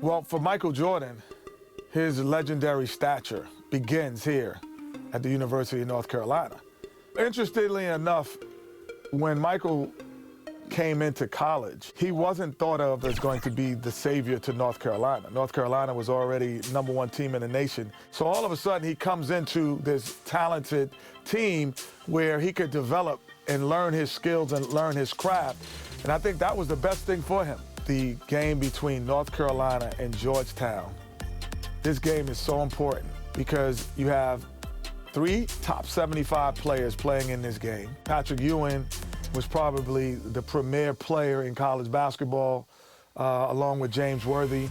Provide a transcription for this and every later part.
Well, for Michael Jordan, his legendary stature begins here at the University of North Carolina. Interestingly enough, when Michael came into college, he wasn't thought of as going to be the savior to North Carolina. North Carolina was already #1 team in the nation. So all of a sudden he comes into this talented team where he could develop and learn his skills and learn his craft. And I think that was the best thing for him. The game between North Carolina and Georgetown. This game is so important because you have 3 top 75 players playing in this game. Patrick Ewing was probably the premier player in college basketball, along with James Worthy.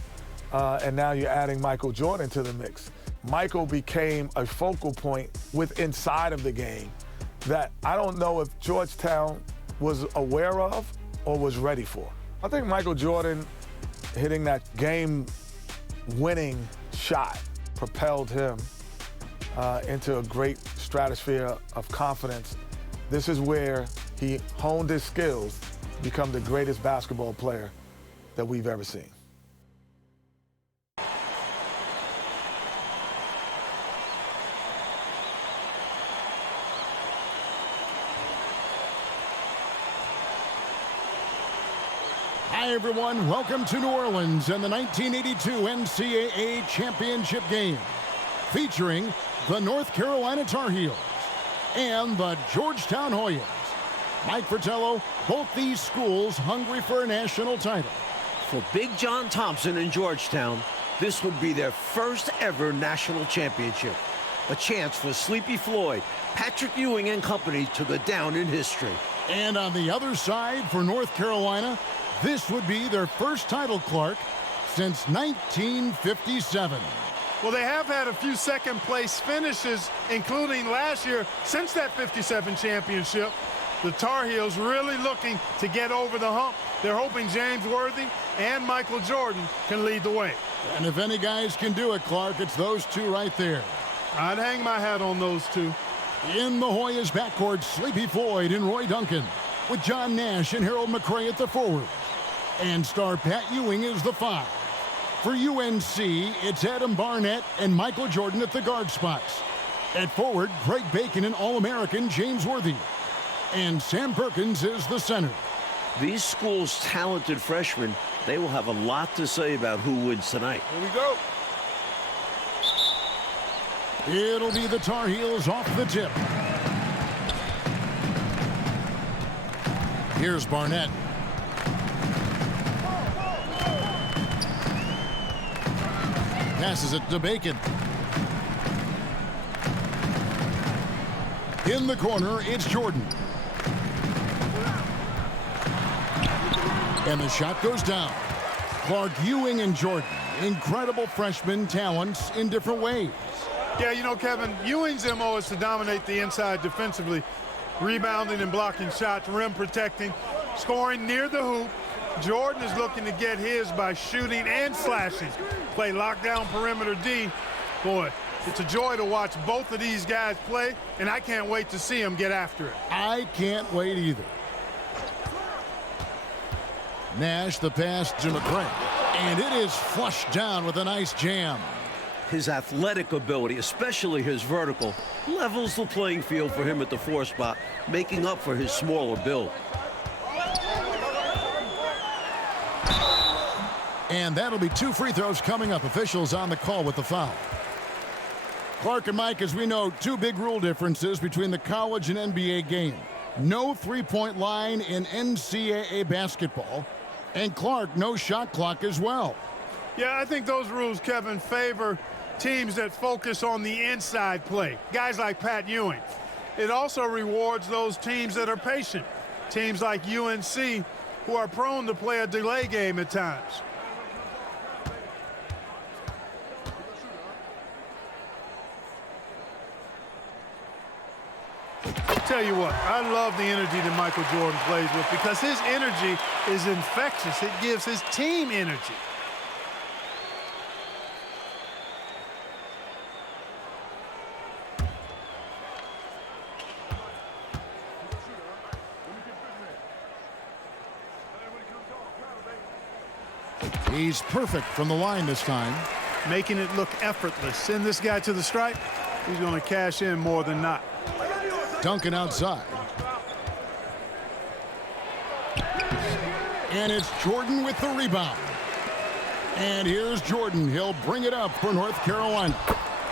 And now you're adding Michael Jordan to the mix. Michael became a focal point inside of the game that I don't know if Georgetown was aware of or was ready for. I think Michael Jordan hitting that game-winning shot propelled him into a great stratosphere of confidence. This is where he honed his skills to become the greatest basketball player that we've ever seen. Hi, everyone. Welcome to New Orleans and the 1982 NCAA Championship game, featuring the North Carolina Tar Heels and the Georgetown Hoyas. Mike Fratello, both these schools hungry for a national title. For Big John Thompson in Georgetown, this would be their first ever national championship. A chance for Sleepy Floyd, Patrick Ewing and company to go down in history. And on the other side for North Carolina, this would be their first title, Clark, since 1957. Well, they have had a few second-place finishes, including last year, since that 57 championship. The Tar Heels really looking to get over the hump. They're hoping James Worthy and Michael Jordan can lead the way. And if any guys can do it, Clark, it's those two right there. I'd hang my hat on those two. In the Hoyas backcourt, Sleepy Floyd and Roy Duncan, with John Nash and Harold McRae at the forward. And star Pat Ewing is the 5. For UNC, it's Adam Barnett and Michael Jordan at the guard spots. At forward, Greg Bacon and All-American James Worthy. And Sam Perkins is the center. These schools' talented freshmen, they will have a lot to say about who wins tonight. Here we go. It'll be the Tar Heels off the tip. Here's Barnett. Passes it to Bacon. In the corner, it's Jordan. And the shot goes down. Clark, Ewing and Jordan, incredible freshman talents in different ways. Yeah, you know, Kevin, Ewing's MO is to dominate the inside defensively, rebounding and blocking shots, rim protecting, scoring near the hoop. Jordan is looking to get his by shooting and slashing. Play lockdown perimeter D. Boy, it's a joy to watch both of these guys play, and I can't wait to see them get after it. I can't wait either. Nash, the pass to McRae. And it is flushed down with a nice jam. His athletic ability, especially his vertical, levels the playing field for him at the 4 spot, making up for his smaller build. And that'll be 2 free throws coming up. Officials on the call with the foul. Clark and Mike, as we know, 2 big rule differences between the college and NBA game. No three-point line in NCAA basketball. And Clark, no shot clock as well. Yeah, I think those rules, Kevin, favor teams that focus on the inside play. Guys like Pat Ewing. It also rewards those teams that are patient. Teams like UNC who are prone to play a delay game at times. Tell you what, I love the energy that Michael Jordan plays with because his energy is infectious. It gives his team energy. He's perfect from the line this time. Making it look effortless. Send this guy to the stripe. He's going to cash in more than not. Duncan outside. And it's Jordan with the rebound. And here's Jordan. He'll bring it up for North Carolina.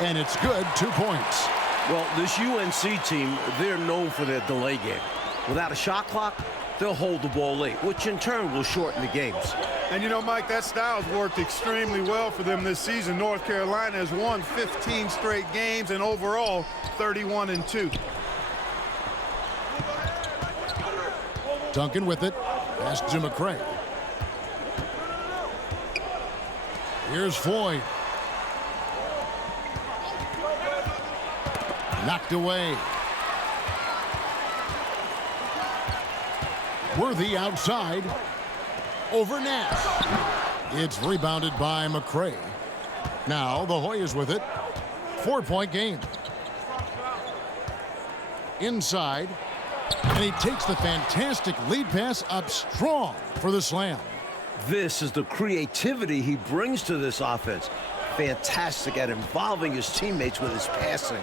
And it's good, 2 points. Well, this UNC team, they're known for their delay game. Without a shot clock, they'll hold the ball late, which in turn will shorten the games. And you know, Mike, that style's worked extremely well for them this season. North Carolina has won 15 straight games and overall 31-2. Duncan with it. Pass to McCray. Here's Floyd. Knocked away. Worthy outside. Over Nash. It's rebounded by McCray. Now the Hoyas with it. 4-point game. Inside. And he takes the fantastic lead pass up strong for the slam. This is the creativity he brings to this offense. Fantastic at involving his teammates with his passing.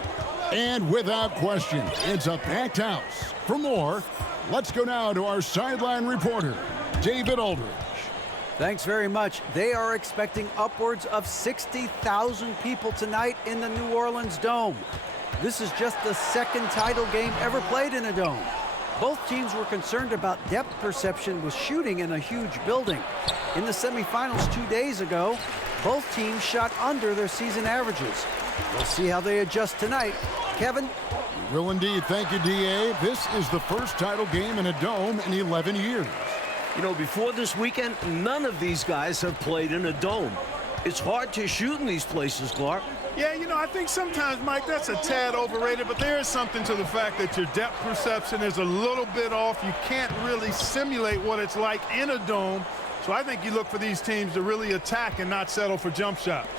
And without question, it's a packed house. For more, let's go now to our sideline reporter, David Aldridge. Thanks very much. They are expecting upwards of 60,000 people tonight in the New Orleans Dome. This is just the second title game ever played in a dome. Both teams were concerned about depth perception with shooting in a huge building. In the semifinals 2 days ago, both teams shot under their season averages. We'll see how they adjust tonight. Kevin? Will indeed. Thank you, D.A. This is the first title game in a dome in 11 years. You know, before this weekend, none of these guys have played in a dome. It's hard to shoot in these places, Clark. Yeah, you know, I think sometimes, Mike, that's a tad overrated, but there is something to the fact that your depth perception is a little bit off. You can't really simulate what it's like in a dome. So I think you look for these teams to really attack and not settle for jump shots.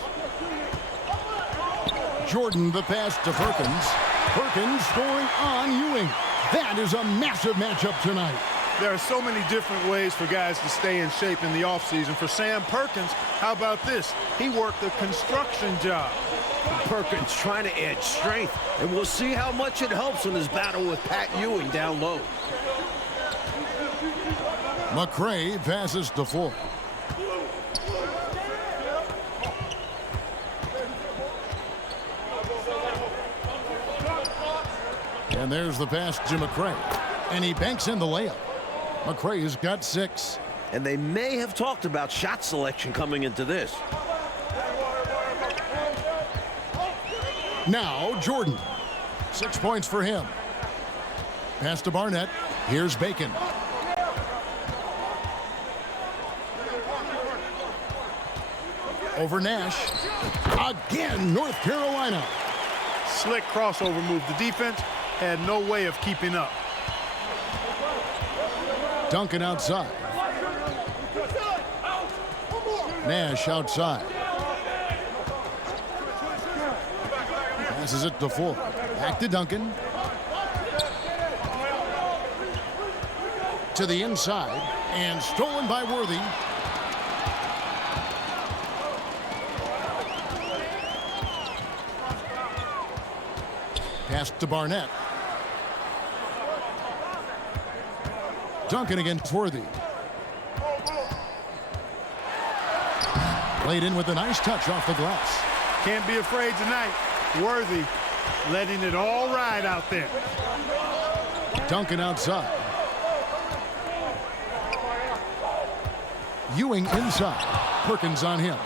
Jordan, the pass to Perkins. Perkins scoring on Ewing. That is a massive matchup tonight. There are so many different ways for guys to stay in shape in the offseason. For Sam Perkins, how about this? He worked a construction job. Perkins trying to add strength, and we'll see how much it helps in his battle with Pat Ewing down low. McCray passes to Floyd. And there's the pass to McCray. And he banks in the layup. McCray has got 6. And they may have talked about shot selection coming into this. Now Jordan. 6 points for him. Pass to Barnett. Here's Bacon. Over Nash. Again, North Carolina. Slick crossover move. The defense had no way of keeping up. Duncan outside. Nash outside. Passes it to Floyd. Back to Duncan. To the inside. And stolen by Worthy. Pass to Barnett. Duncan against Worthy. Played in with a nice touch off the glass. Can't be afraid tonight. Worthy letting it all ride out there. Duncan outside. Ewing inside. Perkins on him.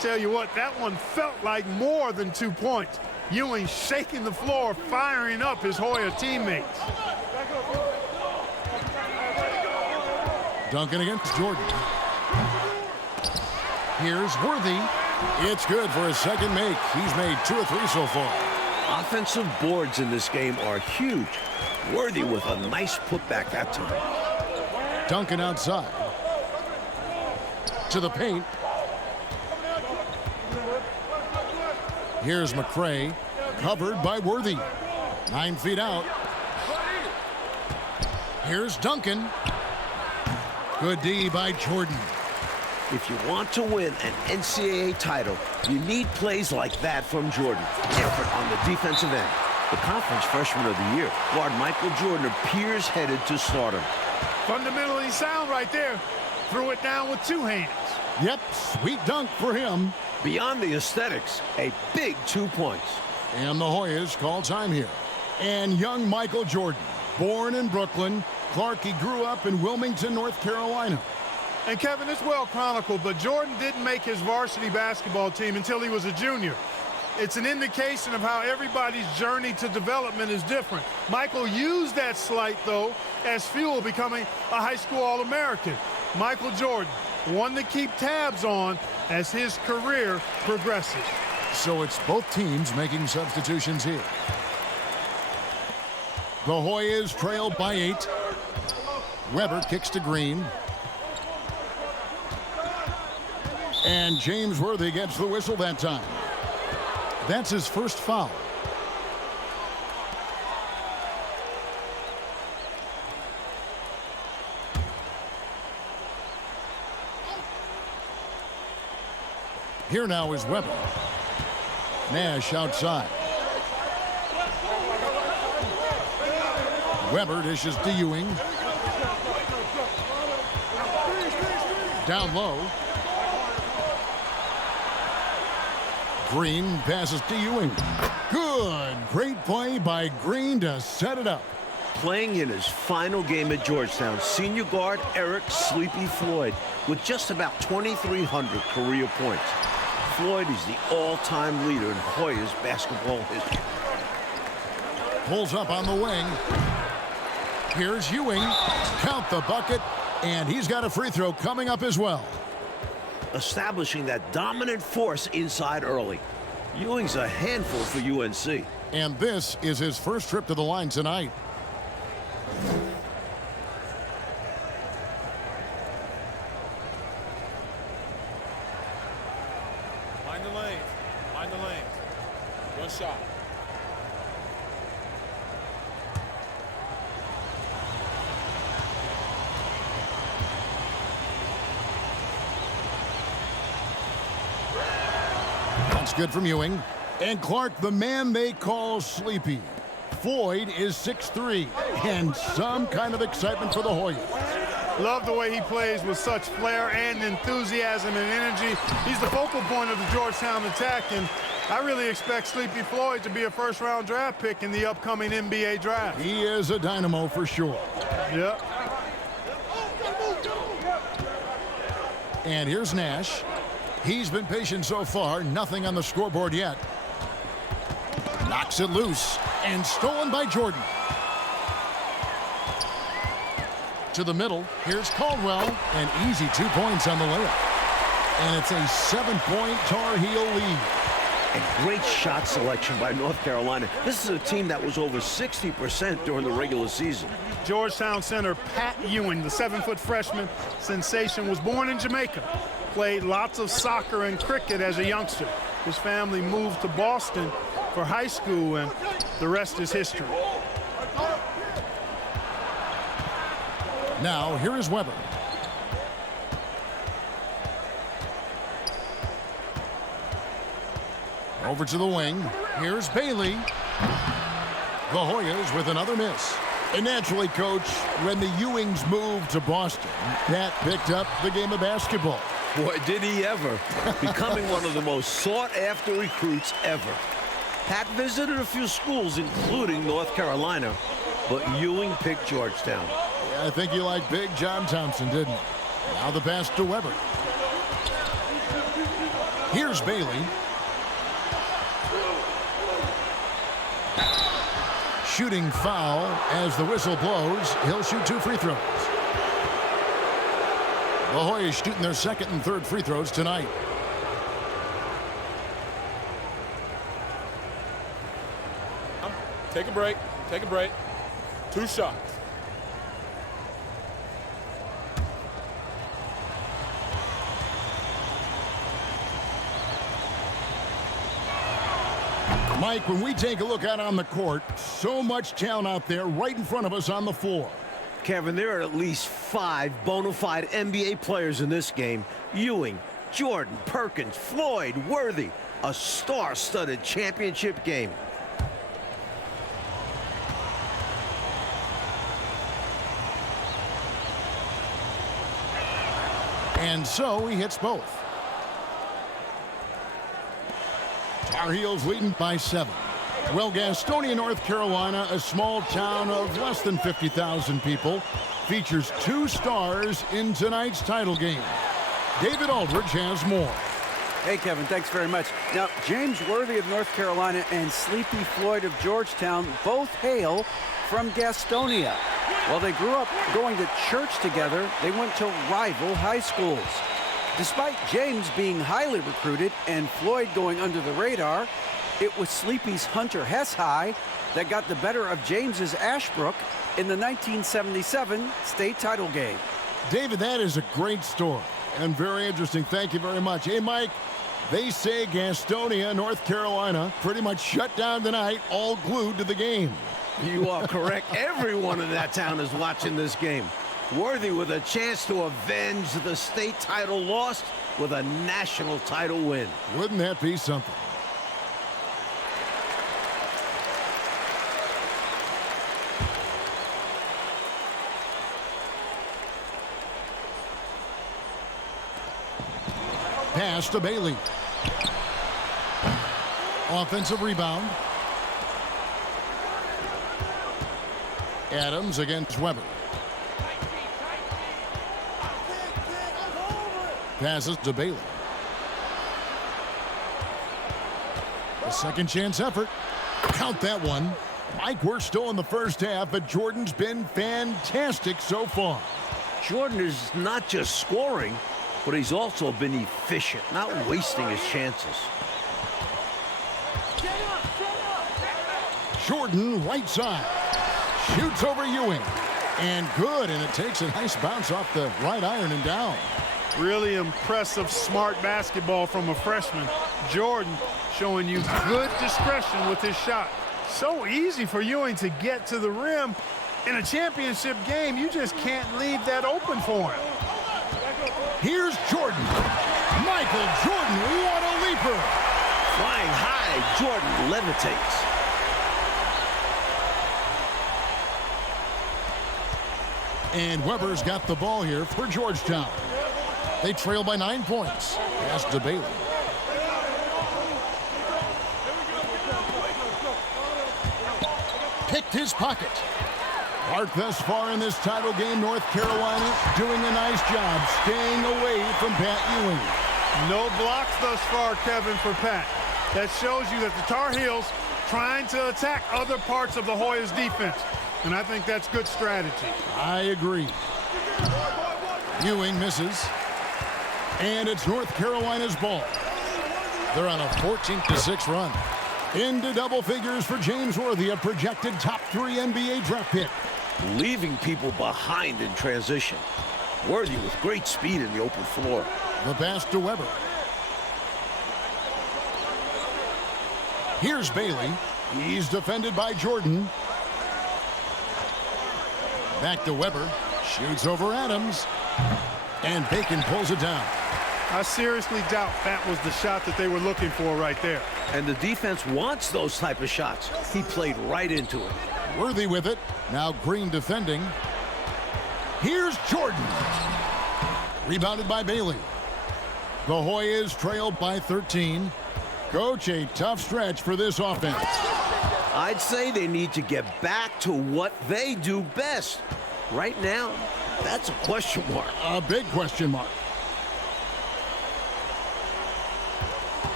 Tell you what, that one felt like more than 2 points. Ewing shaking the floor, firing up his Hoya teammates. Duncan against Jordan. Here's Worthy. It's good for his second make. He's made 2 or 3 so far. Offensive boards in this game are huge. Worthy with a nice putback that time. Duncan outside. To the paint. Here's McCray. Covered by Worthy. 9 feet out. Here's Duncan. Good D by Jordan. If you want to win an NCAA title, you need plays like that from Jordan. Effort on the defensive end. The Conference Freshman of the Year, guard Michael Jordan, appears headed to stardom. Fundamentally sound right there. Threw it down with 2 hands. Yep, sweet dunk for him. Beyond the aesthetics, a big 2 points. And the Hoyas call time here. And young Michael Jordan, born in Brooklyn. Clark, he grew up in Wilmington, North Carolina. And Kevin, it's well chronicled, but Jordan didn't make his varsity basketball team until he was a junior. It's an indication of how everybody's journey to development is different. Michael used that slight, though, as fuel, becoming a high school All-American. Michael Jordan, one to keep tabs on as his career progresses. So it's both teams making substitutions here. The Hoyas trail by 8. Weber kicks to Green. And James Worthy gets the whistle that time. That's his first foul. Here now is Weber. Nash outside. Weber dishes to Ewing. Down low. Green passes to Ewing. Good. Great play by Green to set it up. Playing in his final game at Georgetown, senior guard Eric Sleepy Floyd with just about 2,300 career points. Floyd is the all-time leader in Hoyas basketball history. Pulls up on the wing. Here's Ewing. Count the bucket. And he's got a free throw coming up as well. Establishing that dominant force inside early. Ewing's a handful for UNC. And this is his first trip to the line tonight. Mind the lanes. Mind the lanes. One shot. That's good from Ewing. And Clark, the man they call Sleepy. Floyd is 6'3", and some kind of excitement for the Hoyas. Love the way he plays with such flair and enthusiasm and energy. He's the focal point of the Georgetown attack, and I really expect Sleepy Floyd to be a first-round draft pick in the upcoming NBA draft. He is a dynamo for sure. Yep. And here's Nash. He's been patient so far. Nothing on the scoreboard yet. Knocks it loose. And stolen by Jordan. To the middle. Here's Caldwell. An easy 2 points on the layup. And it's a 7-point Tar Heel lead. And great shot selection by North Carolina. This is a team that was over 60% during the regular season. Georgetown center Pat Ewing, the 7-foot freshman sensation, was born in Jamaica. Played lots of soccer and cricket as a youngster. His family moved to Boston for high school, and the rest is history. Now, here is Weber. Over to the wing. Here's Bailey. The Hoyas with another miss. And naturally, Coach, when the Ewings moved to Boston, Pat picked up the game of basketball. Boy, did he ever. Becoming one of the most sought-after recruits ever. Pat visited a few schools, including North Carolina, but Ewing picked Georgetown. Yeah, I think you liked Big John Thompson, didn't you? Now the pass to Weber. Here's Bailey. Shooting foul as the whistle blows. He'll shoot 2 free throws. The Hoyas shooting their second and third free throws tonight. Take a break. Take a break. 2 shots. Mike, when we take a look out on the court, so much talent out there right in front of us on the floor. Kevin, there are at least 5 bona fide NBA players in this game. Ewing, Jordan, Perkins, Floyd, Worthy. A star-studded championship game. And so he hits both. Tar Heels leading by 7. Well, Gastonia, North Carolina, a small town of less than 50,000 people, features 2 stars in tonight's title game. David Aldridge has more. Hey, Kevin, thanks very much. Now, James Worthy of North Carolina and Sleepy Floyd of Georgetown both hail from Gastonia. While they grew up going to church together, they went to rival high schools. Despite James being highly recruited and Floyd going under the radar, it was Sleepy's Hunter Hess High that got the better of James's Ashbrook in the 1977 state title game. David, that is a great story and very interesting. Thank you very much. Hey, Mike, they say Gastonia, North Carolina, pretty much shut down tonight, all glued to the game. You are correct. Everyone in that town is watching this game. Worthy with a chance to avenge the state title loss with a national title win. Wouldn't that be something? Pass to Bailey. Offensive rebound. Adams against Weber. Passes to Bailey. A second chance effort. Count that one. Mike, we're still in the first half, but Jordan's been fantastic so far. Jordan is not just scoring, but he's also been efficient, not wasting his chances. Jordan, right side. Shoots over Ewing. And good, and it takes a nice bounce off the right iron and down. Really impressive, smart basketball from a freshman. Jordan showing you good discretion with his shot. So easy for Ewing to get to the rim. In a championship game, you just can't leave that open for him. Here's Jordan. Michael Jordan, what a leaper. Flying high, Jordan levitates. And Weber's got the ball here for Georgetown. They trail by 9 points. Pass to Bailey. Picked his pocket. Mark, thus far in this title game, North Carolina doing a nice job staying away from Pat Ewing. No blocks thus far, Kevin, for Pat. That shows you that the Tar Heels trying to attack other parts of the Hoyas defense. And I think that's good strategy. I agree. Ewing misses. And it's North Carolina's ball. They're on a 14-6 run. Into double figures for James Worthy, a projected top 3 NBA draft pick. Leaving people behind in transition. Worthy with great speed in the open floor. The pass to Weber. Here's Bailey. He's defended by Jordan. Back to Weber. Shoots over Adams. And Bacon pulls it down. I seriously doubt that was the shot that they were looking for right there. And the defense wants those type of shots. He played right into it. Worthy with it. Now Green defending. Here's Jordan. Rebounded by Bailey. The Hoyas trailed by 13. Coach, a tough stretch for this offense. I'd say they need to get back to what they do best. Right now, that's a question mark. A big question mark.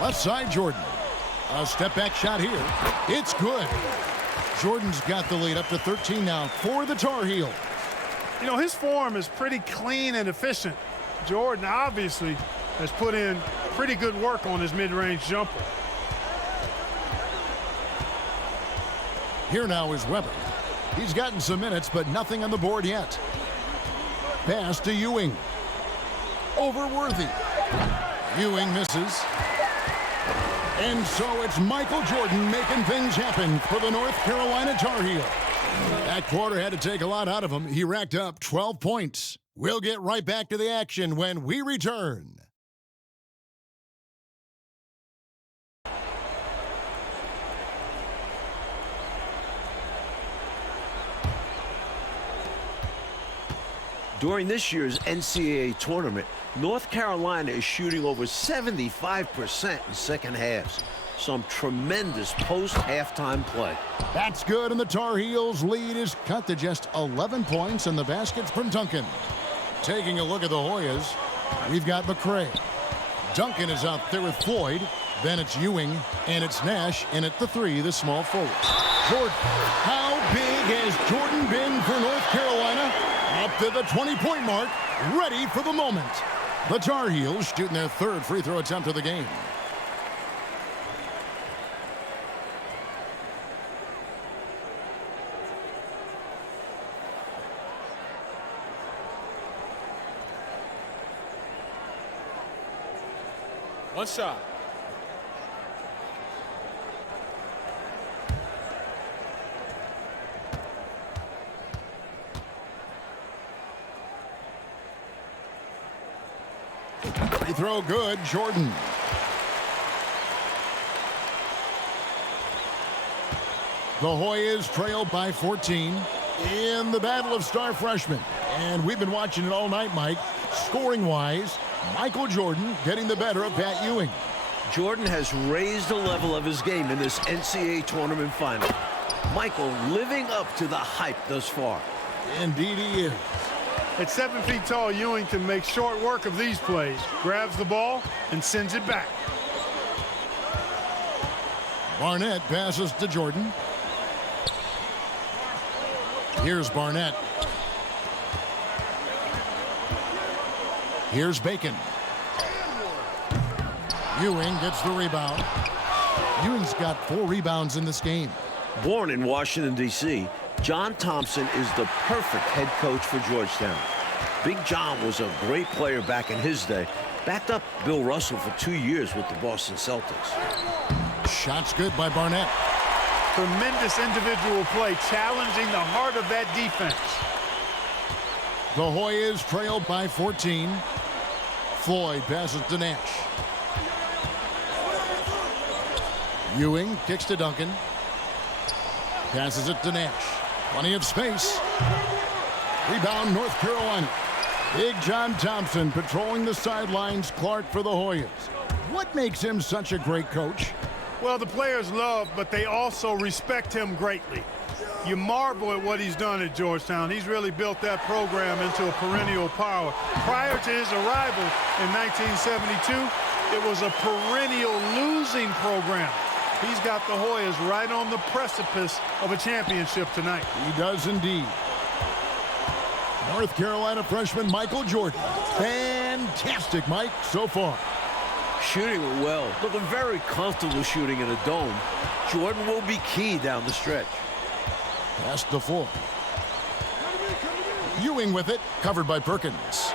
Left side, Jordan. A step-back shot here. It's good. Jordan's got the lead up to 13 now for the Tar Heels. You know, his form is pretty clean and efficient. Jordan obviously has put in pretty good work on his mid-range jumper. Here now is Weber. He's gotten some minutes, but nothing on the board yet. Pass to Ewing. Over Worthy. Ewing misses. And so it's Michael Jordan making things happen for the North Carolina Tar Heels. That quarter had to take a lot out of him. He racked up 12 points. We'll get right back to the action when we return. During this year's NCAA tournament, North Carolina is shooting over 75% in second halves. Some tremendous post-halftime play. That's good, and the Tar Heels' lead is cut to just 11 points, and the basket's from Duncan. Taking a look at the Hoyas, we've got McCray. Duncan is out there with Floyd. Then it's Ewing, and it's Nash, and at the three, the small forward. Jordan. How big has Jordan been for North Carolina? Up to the 20-point mark, ready for the moment. The Tar Heels shooting their third free throw attempt of the game. One shot. Free throw good, Jordan. The Hoyas trail by 14 in the battle of star freshmen. And we've been watching it all night, Mike. Scoring-wise, Michael Jordan getting the better of Pat Ewing. Jordan has raised the level of his game in this NCAA tournament final. Michael living up to the hype thus far. Indeed he is. At 7 feet tall, Ewing can make short work of these plays. Grabs the ball and sends it back. Barnett passes to Jordan. Here's Barnett. Here's Bacon. Ewing gets the rebound. Ewing's got 4 rebounds in this game. Born in Washington, D.C., John Thompson is the perfect head coach for Georgetown. Big John was a great player back in his day. Backed up Bill Russell for 2 years with the Boston Celtics. Shots good by Barnett. Tremendous individual play, challenging the heart of that defense. The Hoyas trail by 14. Floyd passes to Nash. Ewing kicks to Duncan. Passes it to Nash. Plenty of space. Rebound, North Carolina. Big John Thompson patrolling the sidelines. Clark for the Hoyas. What makes him such a great coach? Well, the players love, but they also respect him greatly. You marvel at what he's done at Georgetown. He's really built that program into a perennial power. Prior to his arrival in 1972, it was a perennial losing program. He's got the Hoyas right on the precipice of a championship tonight. He does indeed. North Carolina freshman Michael Jordan. Fantastic, Mike, so far. Shooting well. Looking very comfortable shooting in a dome. Jordan will be key down the stretch. Pass to Floyd. Ewing with it, covered by Perkins.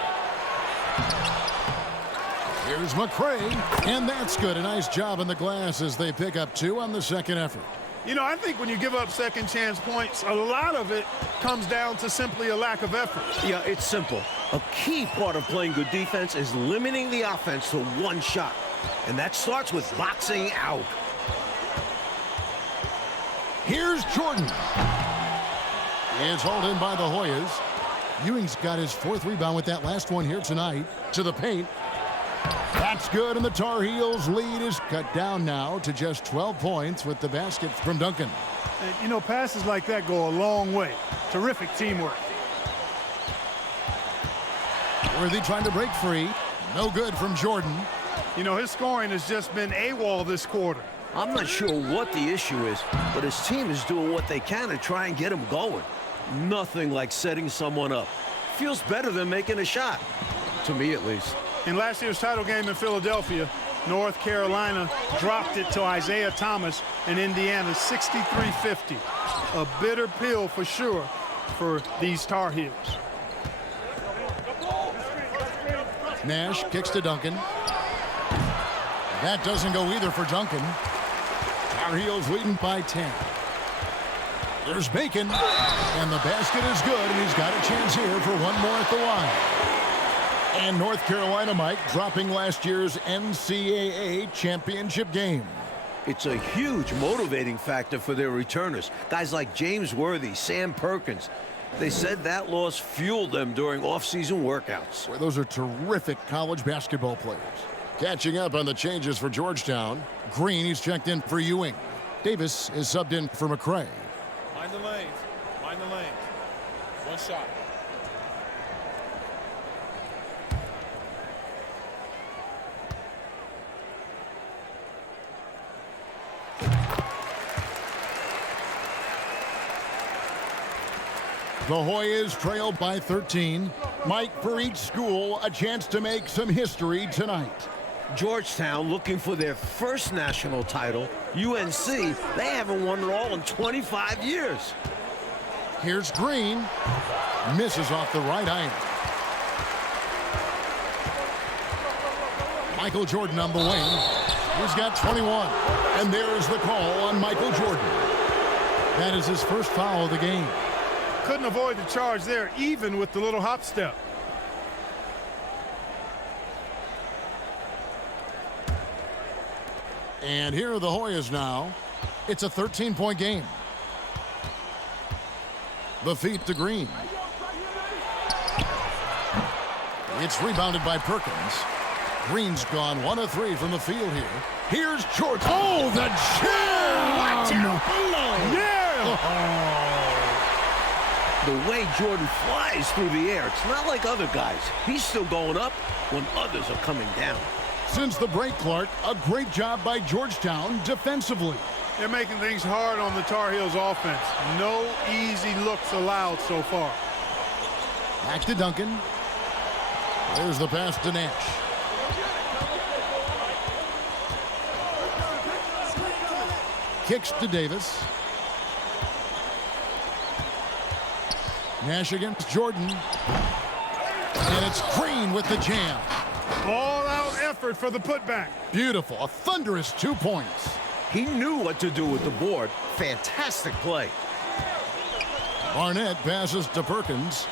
Here's McCray, and that's good. A nice job in the glass as they pick up 2 on the second effort. You know, I think when you give up second chance points, a lot of it comes down to simply a lack of effort. Yeah, it's simple. A key part of playing good defense is limiting the offense to one shot. And that starts with boxing out. Here's Jordan. It's hauled in by the Hoyas. Ewing's got his 4th rebound with that last one here tonight. To the paint. That's good, and the Tar Heels' lead is cut down now to just 12 points with the basket from Duncan. And, you know, passes like that go a long way. Terrific teamwork. Worthy trying to break free. No good from Jordan. You know, his scoring has just been AWOL this quarter. I'm not sure what the issue is, but his team is doing what they can to try and get him going. Nothing like setting someone up. Feels better than making a shot, to me at least. In last year's title game in Philadelphia, North Carolina dropped it to Isaiah Thomas and Indiana 63-50. A bitter pill for sure for these Tar Heels. Nash kicks to Duncan. That doesn't go either for Duncan. Tar Heels leading by 10. There's Bacon, and the basket is good, and he's got a chance here for one more at the line. And North Carolina, Mike, dropping last year's NCAA championship game. It's a huge motivating factor for their returners. Guys like James Worthy, Sam Perkins. They said that loss fueled them during off-season workouts. Boy, those are terrific college basketball players. Catching up on the changes for Georgetown. Green, he's checked in for Ewing. Davis is subbed in for McCray. Mind the lanes. Mind the lanes. One shot. The Hoyas trail by 13. Mike, for each school, a chance to make some history tonight. Georgetown looking for their first national title. UNC, they haven't won it all in 25 years. Here's Green. Misses off the right iron. Michael Jordan on the wing. He's got 21. And there's the call on Michael Jordan. That is his first foul of the game. Couldn't avoid the charge there, even with the little hop step. And here are the Hoyas now. It's a 13-point game. The feed to Green. It's rebounded by Perkins. Green's gone 1 of 3 from the field here. Here's Jordan. Oh, the jam! Watch out below. Yeah! The way Jordan flies through the air, it's not like other guys. He's still going up when others are coming down. Since the break, Clark, a great job by Georgetown defensively. They're making things hard on the Tar Heels offense. No easy looks allowed so far. Back to Duncan. There's the pass to Nash. Kicks to Davis. Nash against Jordan. And it's Green with the jam. All-out effort for the putback. Beautiful. A thunderous 2 points. He knew what to do with the board. Fantastic play. Barnett passes to Perkins.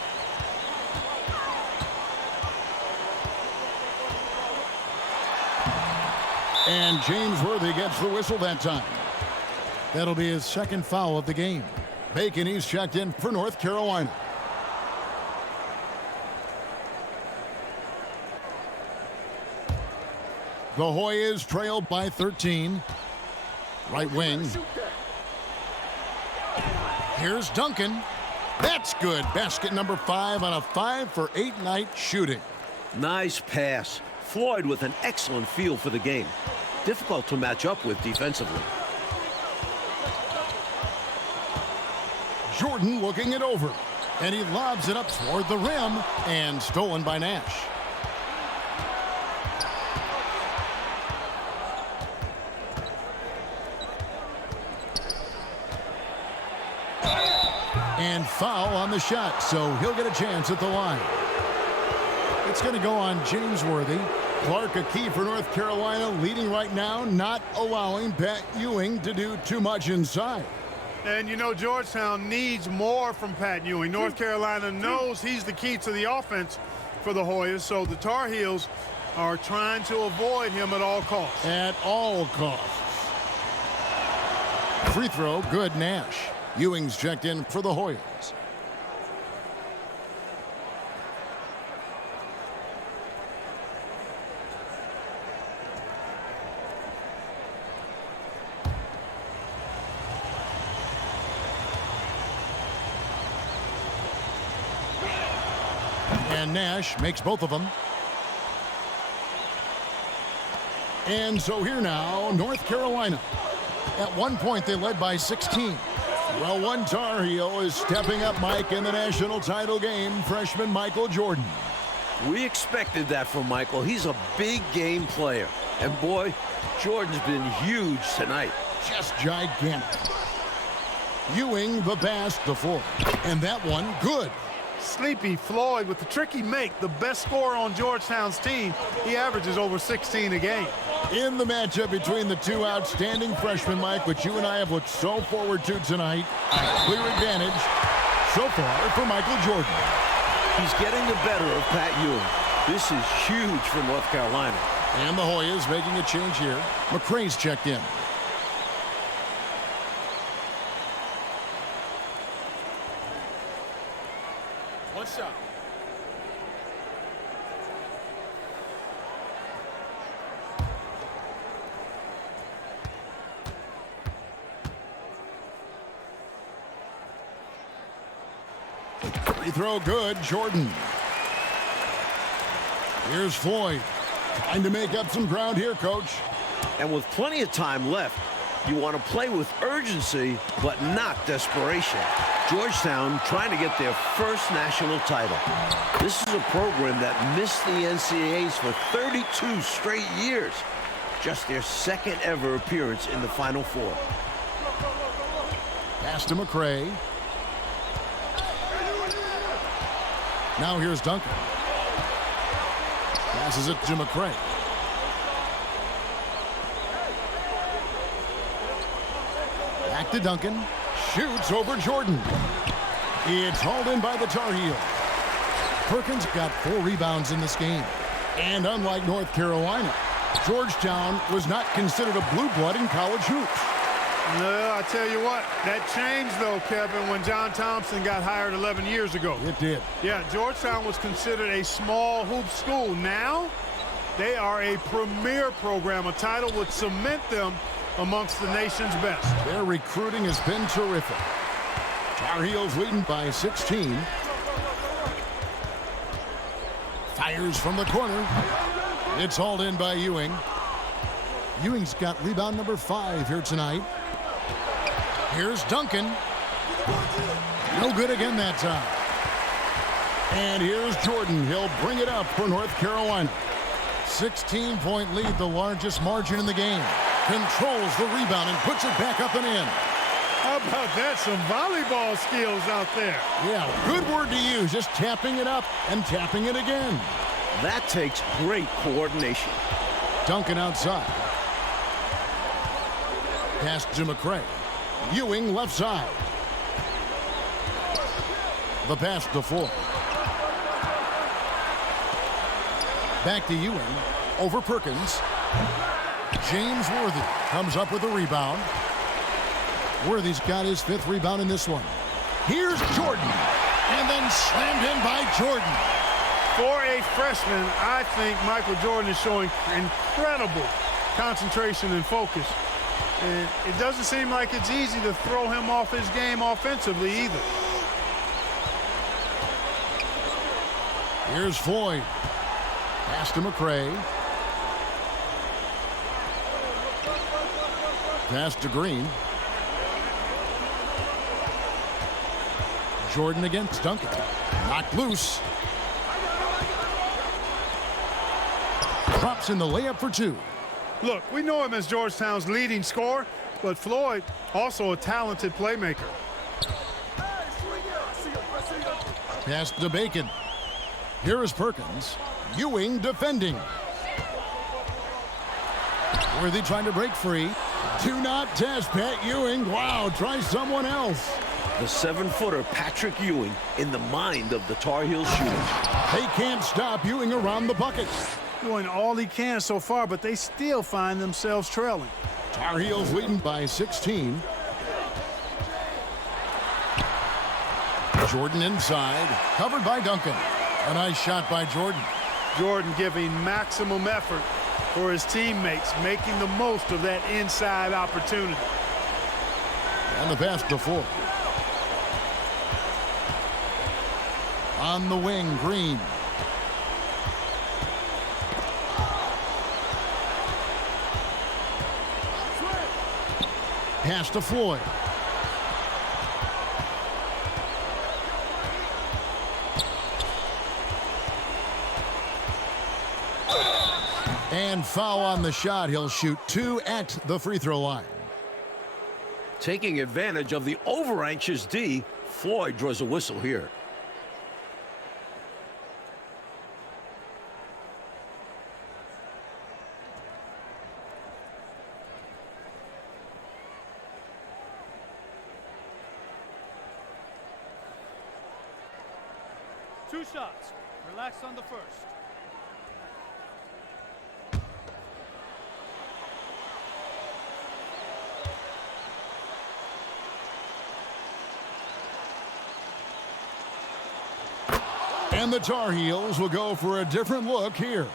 And James Worthy gets the whistle that time. That'll be his second foul of the game. Bacon, he's checked in for North Carolina. The Hoyas trail by 13. Right wing. Here's Duncan. That's good. Basket number 5 on a 5-for-8 night shooting. Nice pass. Floyd with an excellent feel for the game. Difficult to match up with defensively. Jordan looking it over. And he lobs it up toward the rim. And stolen by Nash. And foul on the shot, so he'll get a chance at the line. It's going to go on James Worthy. Clark, a key for North Carolina, leading right now, not allowing Pat Ewing to do too much inside. And you know Georgetown needs more from Pat Ewing. North Carolina knows he's the key to the offense for the Hoyas, so the Tar Heels are trying to avoid him at all costs. At all costs. Free throw, good. Nash. Ewing's checked in for the Hoyas. And Nash makes both of them. And so here now, North Carolina. At one point, they led by 16. Well, one Tar Heel is stepping up, Mike, in the national title game, freshman Michael Jordan. We expected that from Michael. He's a big game player. And boy, Jordan's been huge tonight. Just gigantic. Ewing the pass to Ford. And that one, good. Sleepy Floyd with the tricky make, the best scorer on Georgetown's team. He averages over 16 a game. In the matchup between the two outstanding freshmen, Mike, which you and I have looked so forward to tonight, a clear advantage so far for Michael Jordan. He's getting the better of Pat Ewing. This is huge for North Carolina. And the Hoyas making a change here. McCray's checked in. One shot. Free throw good, Jordan. Here's Floyd. Trying to make up some ground here, Coach. And with plenty of time left, you want to play with urgency, but not desperation. Georgetown trying to get their first national title. This is a program that missed the NCAAs for 32 straight years. Just their second ever appearance in the Final Four. Pass to McCray. Now here's Duncan. Passes it to McCray. Back to Duncan. Shoots over Jordan. It's hauled in by the Tar Heels. Perkins got 4 rebounds in this game. And unlike North Carolina, Georgetown was not considered a blue blood in college hoops. No, I tell you what, that changed though, Kevin, when John Thompson got hired 11 years ago. It did. Yeah, Georgetown was considered a small hoop school. Now, they are a premier program. A title would cement them amongst the nation's best. Their recruiting has been terrific. Tar Heels leading by 16. Fires from the corner. It's hauled in by Ewing. Ewing's got rebound number 5 here tonight. Here's Duncan. No good again that time. And here's Jordan. He'll bring it up for North Carolina. 16-point lead, the largest margin in the game. Controls the rebound and puts it back up and in. How about that? Some volleyball skills out there. Yeah, good word to use. Just tapping it up and tapping it again. That takes great coordination. Duncan outside. Pass to McCray. Ewing left side. The pass to Floyd. Back to Ewing. Over Perkins. James Worthy comes up with a rebound. Worthy's got his 5th rebound in this one. Here's Jordan. And then slammed in by Jordan. For a freshman, I think Michael Jordan is showing incredible concentration and focus. And it doesn't seem like it's easy to throw him off his game offensively either. Here's Floyd. Pass to McCray. Pass to Green. Jordan against Duncan. Knocked loose. Drops in the layup for 2. Look, we know him as Georgetown's leading scorer, but Floyd also a talented playmaker. Pass to Bacon. Here is Perkins. Ewing defending. Worthy trying to break free. Do not test Pat Ewing. Wow, try someone else. The 7-footer Patrick Ewing in the mind of the Tar Heels shooters. They can't stop Ewing around the bucket. Doing all he can so far, but they still find themselves trailing. Tar Heels leading by 16. Jordan inside, covered by Duncan. A nice shot by Jordan. Jordan giving maximum effort for his teammates, making the most of that inside opportunity. And the pass to Floyd. On the wing, Green. Pass to Floyd. And foul on the shot. He'll shoot 2 at the free throw line. Taking advantage of the over-anxious D, Floyd draws a whistle here. 2 shots. Relax on the first. And the Tar Heels will go for a different look here.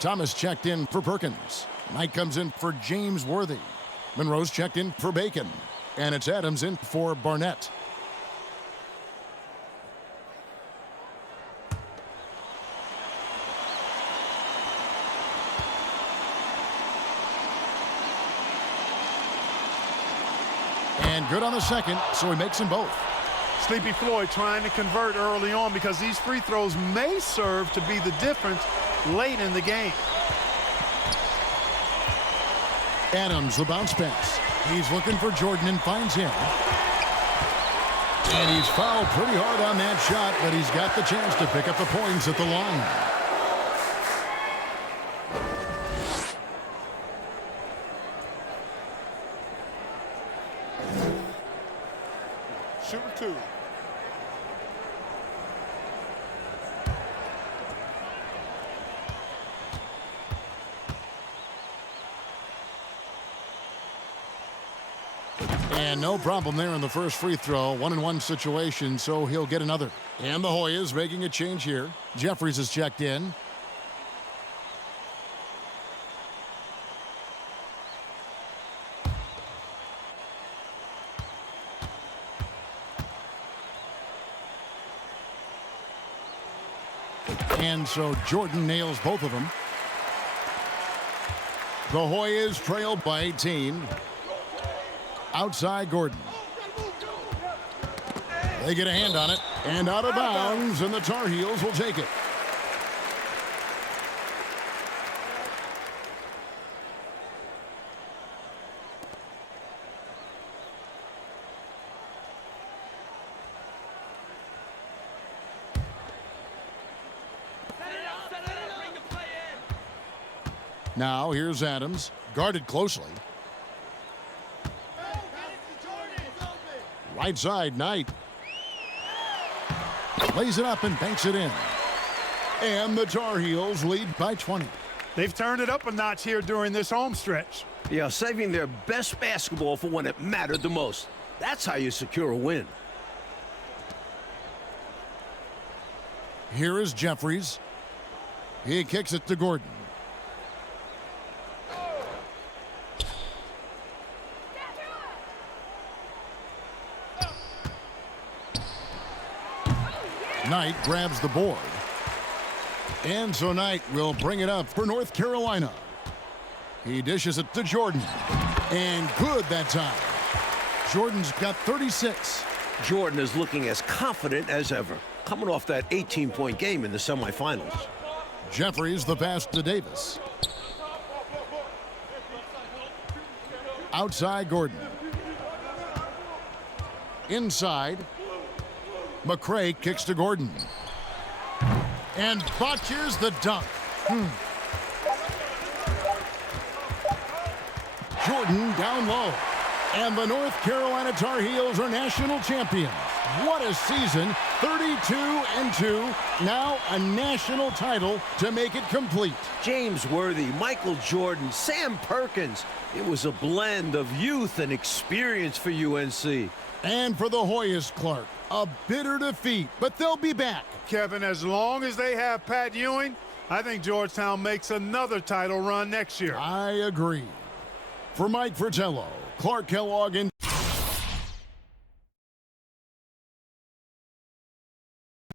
Thomas checked in for Perkins. Knight comes in for James Worthy. Monroe's checked in for Bacon. And it's Adams in for Barnett. And good on the second, so he makes them both. Sleepy Floyd trying to convert early on because these free throws may serve to be the difference late in the game. Adams, the bounce pass. He's looking for Jordan and finds him. And he's fouled pretty hard on that shot, but he's got the chance to pick up the points at the line. Shooter 2. And no problem there in the first free throw. 1-and-1 situation, so he'll get another. And the Hoyas making a change here. Jeffries is checked in. And so Jordan nails both of them. The Hoyas trailed by 18. Outside Gordon. They get a hand on it. And out of bounds, and the Tar Heels will take it. Now here's Adams, guarded closely. Right side, Knight. Lays it up and banks it in. And the Tar Heels lead by 20. They've turned it up a notch here during this home stretch. Yeah, saving their best basketball for when it mattered the most. That's how you secure a win. Here is Jeffries. He kicks it to Gordon. Knight grabs the board. And so Knight will bring it up for North Carolina. He dishes it to Jordan. And good that time. Jordan's got 36. Jordan is looking as confident as ever, coming off that 18-point game in the semifinals. Jeffries the pass to Davis. Outside Gordon. Inside. McCray kicks to Gordon. And botches the dunk. Jordan down low. And the North Carolina Tar Heels are national champions. What a season. 32-2. Now a national title to make it complete. James Worthy, Michael Jordan, Sam Perkins. It was a blend of youth and experience for UNC. And for the Hoyas, Clark, a bitter defeat, but they'll be back. Kevin, as long as they have Pat Ewing, I think Georgetown makes another title run next year. I agree. For Mike Fratello, Clark Kellogg, and